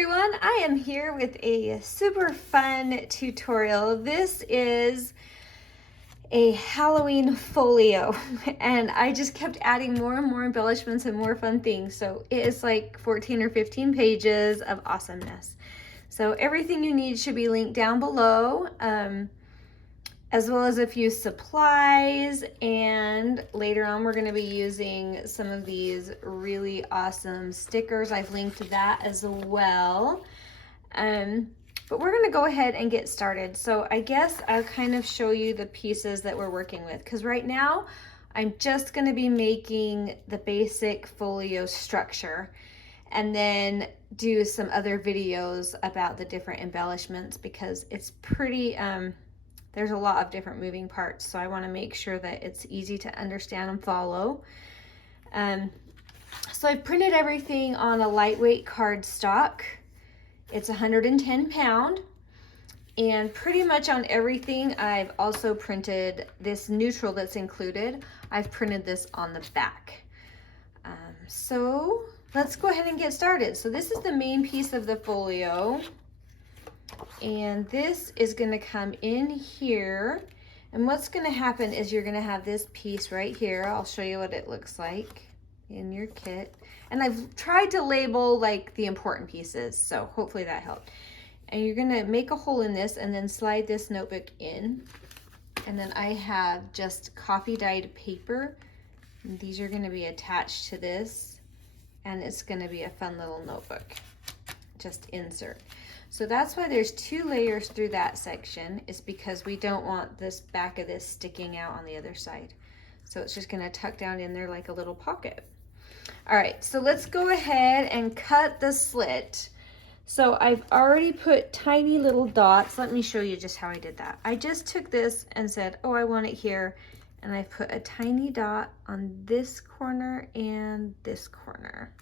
everyone, I am here with a super fun tutorial. This is a Halloween folio and I just kept adding more and more embellishments and more fun things. So it is like 14 or 15 pages of awesomeness. So everything you need should be linked down below, as well as a few supplies, and later on we're going to be using some of these really awesome stickers. I've linked that as well. But we're going to go ahead and get started. So I guess I'll kind of show you the pieces that we're working with, because right now I'm just going to be making the basic folio structure and then do some other videos about the different embellishments, because it's pretty there's a lot of different moving parts, so I want to make sure that it's easy to understand and follow. So I printed everything on a lightweight cardstock. It's 110 pound, and pretty much on everything I've also printed this neutral that's included. I've printed this on the back. So let's go ahead and get started. So this is the main piece of the folio. And this is going to come in here, and what's going to happen is you're going to have this piece right here. I'll show you what it looks like in your kit, and I've tried to label like the important pieces, so hopefully that helped. And you're going to make a hole in this and then slide this notebook in, and then I have just coffee dyed paper, and these are going to be attached to this, and it's going to be a fun little notebook. Just insert. So that's why there's 2 layers through that section, is because we don't want this back of this sticking out on the other side. So it's just going to tuck down in there like a little pocket. All right, so let's go ahead and cut the slit. So I've already put tiny little dots. Let me show you just how I did that. I just took this and said, oh, I want it here. And I put a tiny dot on this corner and this corner.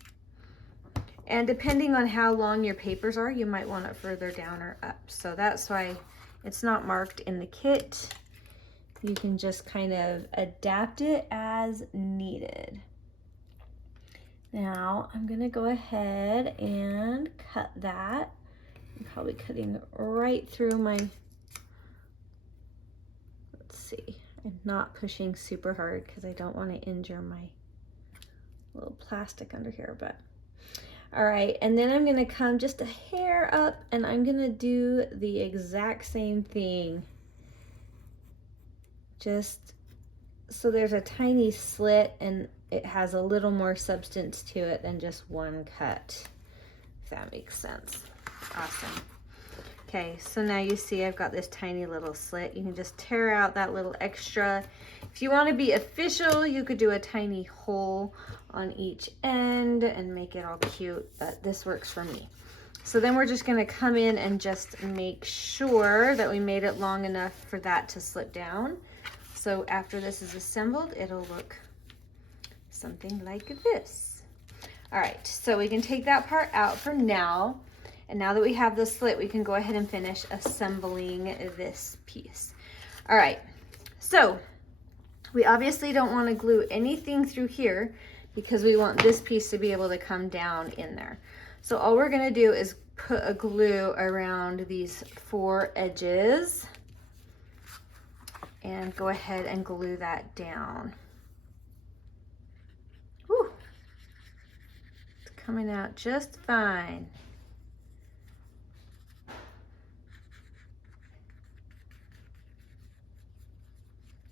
And depending on how long your papers are, you might want it further down or up. So that's why it's not marked in the kit. You can just kind of adapt it as needed. Now I'm gonna go ahead and cut that. I'm probably cutting right through my, let's see, I'm not pushing super hard because I don't want to injure my little plastic under here, but all right, and then I'm gonna come just a hair up and I'm gonna do the exact same thing. Just so there's a tiny slit and it has a little more substance to it than just one cut, if that makes sense. Awesome. Okay, so now you see I've got this tiny little slit. You can just tear out that little extra. If you want to be official, you could do a tiny hole on each end and make it all cute, but this works for me. So then we're just going to come in and just make sure that we made it long enough for that to slip down. So after this is assembled, it'll look something like this. All right, so we can take that part out for now. And now that we have the slit, we can go ahead and finish assembling this piece. All right, so we obviously don't want to glue anything through here because we want this piece to be able to come down in there. So all we're going to do is put a glue around these 4 edges and go ahead and glue that down. Whew. It's coming out just fine.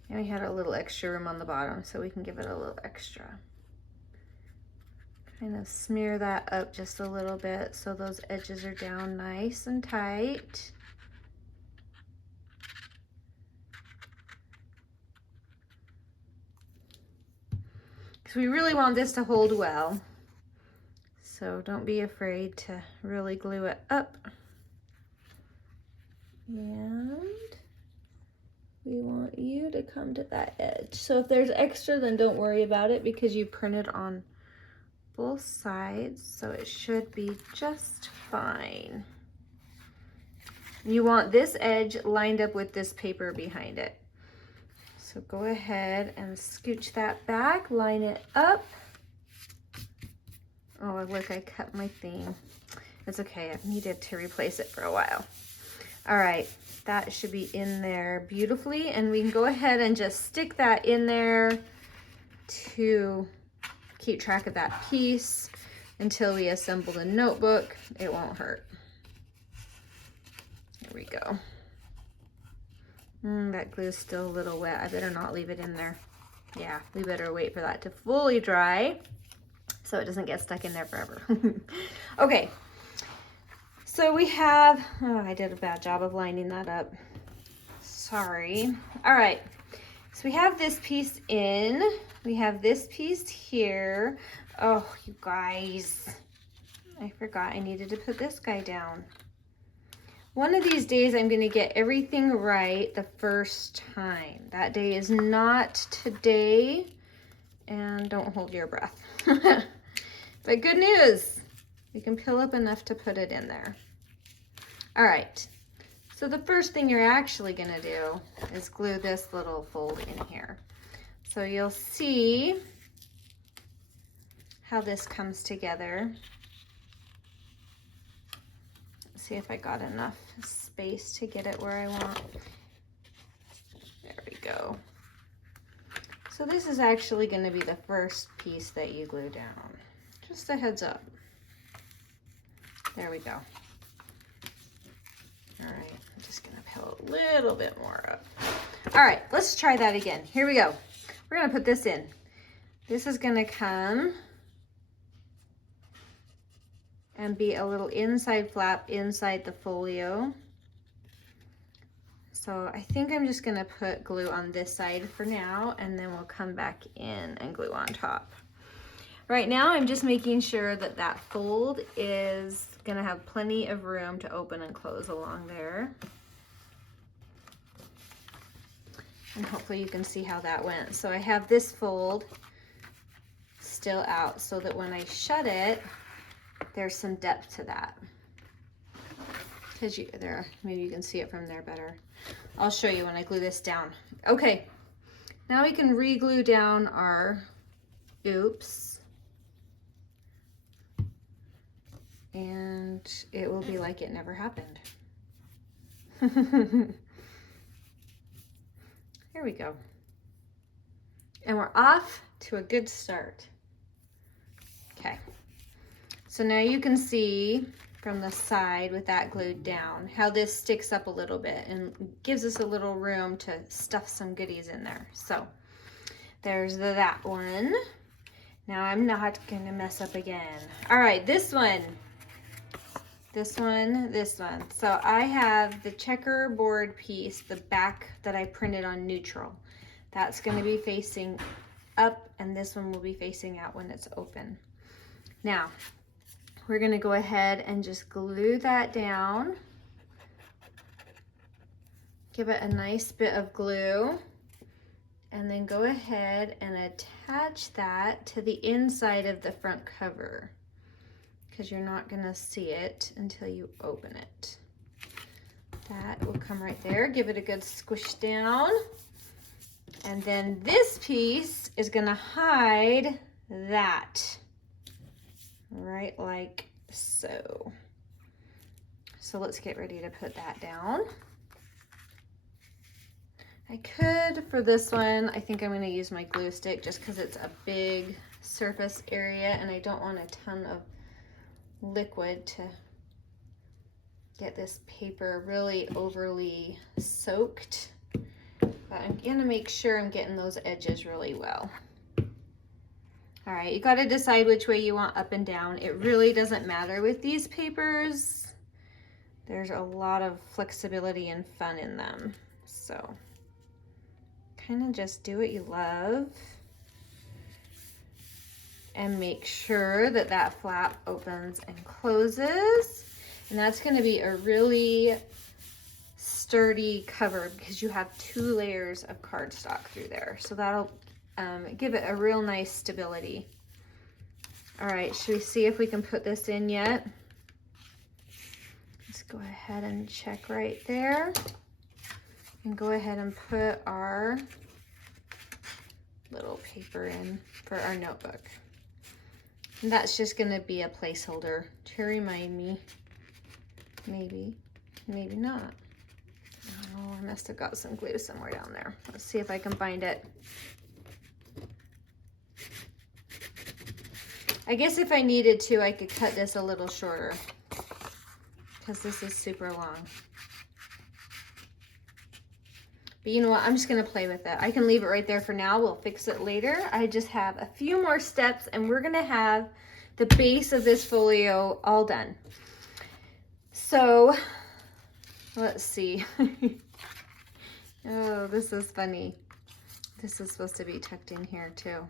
And we had a little extra room on the bottom, so we can give it a little extra. Kind of smear that up just a little bit so those edges are down nice and tight. Because we really want this to hold well. So don't be afraid to really glue it up. And we want you to come to that edge. So if there's extra, then don't worry about it because you printed on both sides, so it should be just fine. You want this edge lined up with this paper behind it. So go ahead and scooch that back, line it up. Oh, look, I cut my thing. It's okay, I've needed to replace it for a while. All right, that should be in there beautifully, and we can go ahead and just stick that in there to keep track of that piece until we assemble the notebook. It won't hurt. There we go. That glue is still a little wet. I better not leave it in there. Yeah, we better wait for that to fully dry so it doesn't get stuck in there forever. Okay, so we have, oh, I did a bad job of lining that up. Sorry. All right, so we have this piece in. We have this piece here. Oh, you guys, I forgot I needed to put this guy down. One of these days I'm gonna get everything right the first time. That day is not today, and don't hold your breath. But good news, we can peel up enough to put it in there. All right, so the first thing you're actually gonna do is glue this little fold in here. So you'll see how this comes together. See if I got enough space to get it where I want. There we go. So this is actually going to be the first piece that you glue down. Just a heads up. There we go. All right, I'm just going to peel a little bit more up. All right, let's try that again. Here we go. We're going to put this in. This is going to come and be a little inside flap inside the folio. So I think I'm just gonna put glue on this side for now, and then we'll come back in and glue on top. Right now I'm just making sure that that fold is gonna have plenty of room to open and close along there. And hopefully you can see how that went. So I have this fold still out so that when I shut it, there's some depth to that. Because maybe you can see it from there better. I'll show you when I glue this down. Okay, now we can re-glue down our oops. And it will be like it never happened. Here we go. And we're off to a good start. Okay. So now you can see from the side with that glued down how this sticks up a little bit and gives us a little room to stuff some goodies in there. So there's that one. Now I'm not gonna mess up again. All right, this one. So I have the checkerboard piece, the back that I printed on neutral. That's gonna be facing up, and this one will be facing out when it's open. Now, we're gonna go ahead and just glue that down. Give it a nice bit of glue, and then go ahead and attach that to the inside of the front cover, because you're not gonna see it until you open it. That will come right there. Give it a good squish down. And then this piece is gonna hide that. Right like so. So let's get ready to put that down. I could, for this one, I think I'm going to use my glue stick just because it's a big surface area and I don't want a ton of liquid to get this paper really overly soaked. But I'm going to make sure I'm getting those edges really well. All right, you got to decide which way you want up and down. It really doesn't matter with these papers. There's a lot of flexibility and fun in them. So kind of just do what you love and make sure that that flap opens and closes. And that's going to be a really sturdy cover because you have 2 layers of cardstock through there. So that'll give it a real nice stability. All right, should we see if we can put this in yet? Let's go ahead and check right there and go ahead and put our little paper in for our notebook. And that's just gonna be a placeholder to remind me Maybe, maybe not. Oh, I must have got some glue somewhere down there. Let's see if I can find it. I guess if I needed to, I could cut this a little shorter because this is super long. But you know what? I'm just going to play with it. I can leave it right there for now. We'll fix it later. I just have a few more steps and we're going to have the base of this folio all done. So let's see. Oh, this is funny. This is supposed to be tucked in here too.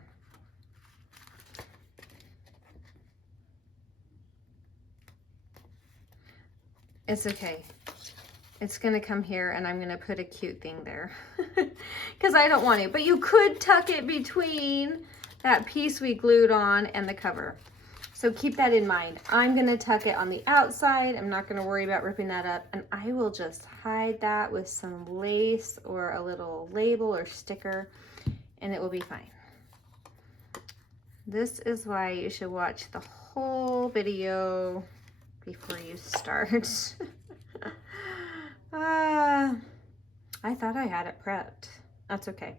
It's okay. It's gonna come here and I'm gonna put a cute thing there because I don't want it. But you could tuck it between that piece we glued on and the cover. So keep that in mind. I'm gonna tuck it on the outside. I'm not gonna worry about ripping that up, and I will just hide that with some lace or a little label or sticker and it will be fine. This is why you should watch the whole video before you start. I thought I had it prepped. That's okay.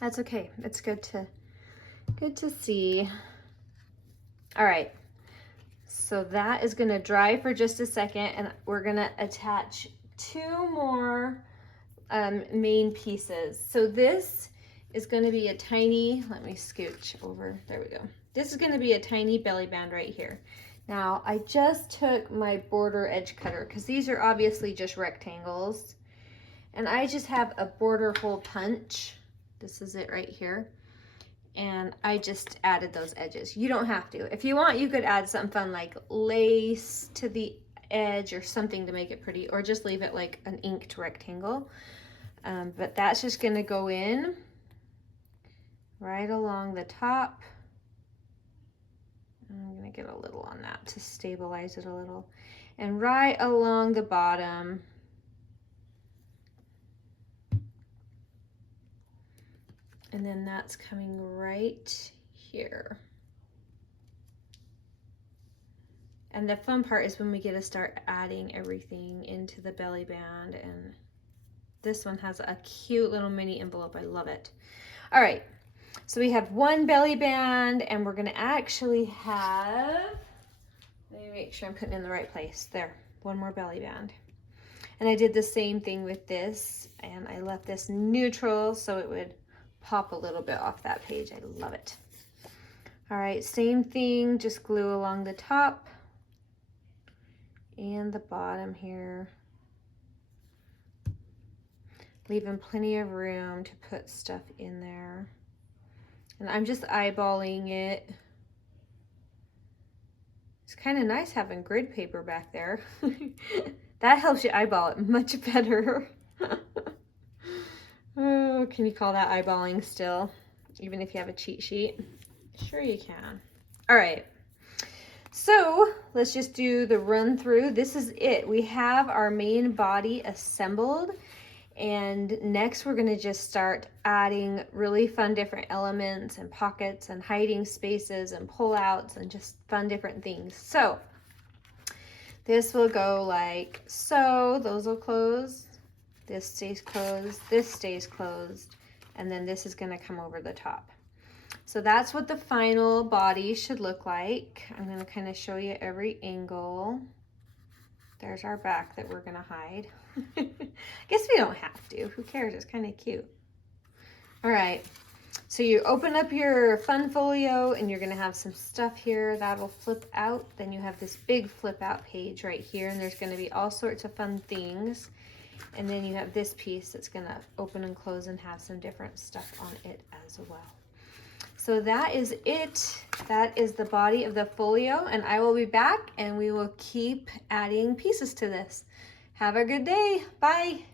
That's okay. It's good to see. All right. So that is going to dry for just a second, and we're going to attach two more main pieces. So this is going to be a tiny, let me scooch over. There we go. This is going to be a tiny belly band right here. Now, I just took my border edge cutter because these are obviously just rectangles. And I just have a border hole punch. This is it right here. And I just added those edges. You don't have to. If you want, you could add something fun like lace to the edge or something to make it pretty, or just leave it like an inked rectangle. But that's just going to go in right along the top. I'm going to get a little on that to stabilize it a little. And right along the bottom. And then that's coming right here. And the fun part is when we get to start adding everything into the belly band. And this one has a cute little mini envelope. I love it. All right. So we have one belly band, and we're going to actually have, let me make sure I'm putting it in the right place. There, one more belly band. And I did the same thing with this, and I left this neutral so it would pop a little bit off that page. I love it. All right, same thing, just glue along the top and the bottom here. Leaving plenty of room to put stuff in there. And I'm just eyeballing it. It's kind of nice having grid paper back there. That helps you eyeball it much better. Oh, can you call that eyeballing still? Even if you have a cheat sheet? Sure you can. All right. So let's just do the run through. This is it. We have our main body assembled. And next we're going to just start adding really fun different elements and pockets and hiding spaces and pullouts and just fun different things. So this will go like so. Those will close. This stays closed. This stays closed. And then this is going to come over the top. So that's what the final body should look like. I'm going to kind of show you every angle. There's our back that we're going to hide. I guess we don't have to. Who cares? It's kind of cute. All right. So you open up your fun folio and you're going to have some stuff here that'll flip out. Then you have this big flip out page right here, and there's going to be all sorts of fun things. And then you have this piece that's going to open and close and have some different stuff on it as well. So that is it. That is the body of the folio, and I will be back and we will keep adding pieces to this. Have a good day. Bye.